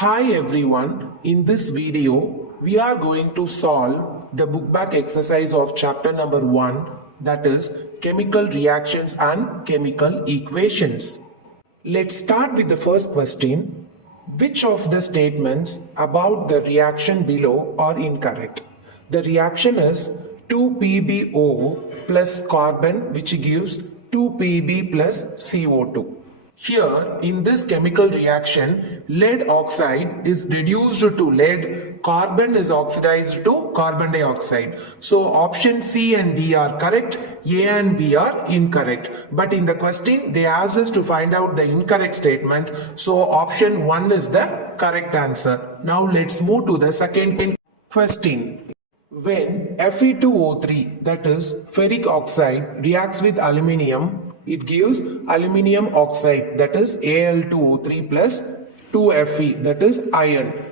Hi everyone, in this video we are going to solve the book back exercise of chapter number 1, that is chemical reactions and chemical equations. Let's start with the first question. Which of the statements about the reaction below are incorrect? The reaction is 2PbO plus carbon, which gives 2Pb plus CO2. Here, in this chemical reaction, lead oxide is reduced to lead, carbon is oxidized to carbon dioxide. So, option C and D are correct, A and B are incorrect. But in the question, they asked us to find out the incorrect statement. So, option 1 is the correct answer. Now, let's move to the second question. When Fe2O3, that is ferric oxide, reacts with aluminium, it gives aluminium oxide, that is Al2O3 plus 2Fe, that is iron.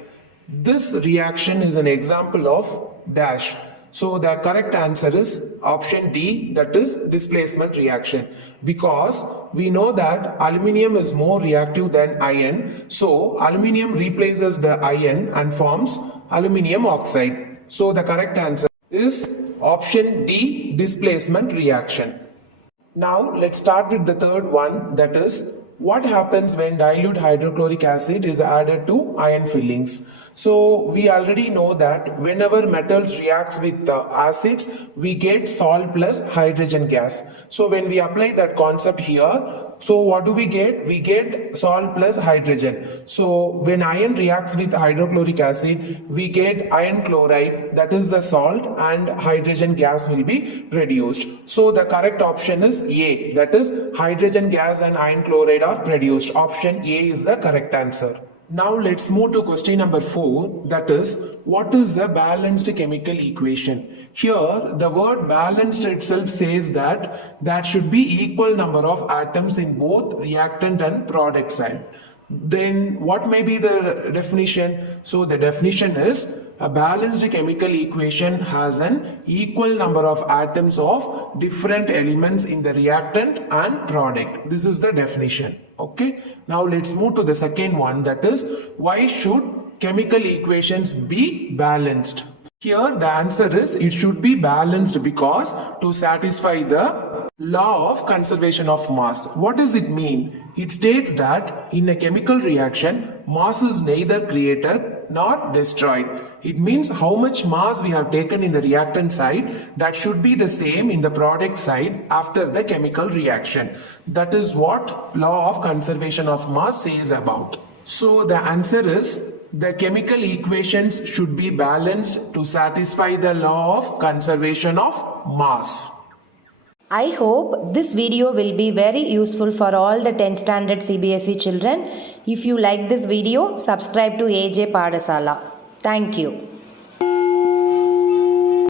This reaction is an example of dash. So the correct answer is option D, that is displacement reaction, because we know that aluminium is more reactive than iron. So aluminium replaces the iron and forms aluminium oxide. So the correct answer is option D, displacement reaction. Now let's start with the third one, that is what happens when dilute hydrochloric acid is added to iron fillings. So we already know that whenever metals reacts with acids, we get salt plus hydrogen gas. So when we apply that concept here, so what do we get? We get salt plus hydrogen. So when iron reacts with hydrochloric acid, we get iron chloride, that is the salt, and hydrogen gas will be produced. So the correct option is A, that is hydrogen gas and iron chloride are produced. Option A is the correct answer. Now let's move to question number 4, that is what is the balanced chemical equation? Here the word balanced itself says that there should be equal number of atoms in both reactant and product side. Then what may be the definition? So the definition is a balanced chemical equation has an equal number of atoms of different elements in the reactant and product. This is the definition. Okay. Now let's move to the second one, that is why should chemical equations be balanced? Here the answer is it should be balanced because to satisfy the law of conservation of mass. What does it mean? It states that in a chemical reaction, mass is neither created nor destroyed. It means how much mass we have taken in the reactant side, that should be the same in the product side after the chemical reaction. That is what law of conservation of mass says about. So the answer is the chemical equations should be balanced to satisfy the law of conservation of mass. I hope this video will be very useful for all the 10th standard CBSE children. If you like this video, subscribe to AJ Padasala. Thank you.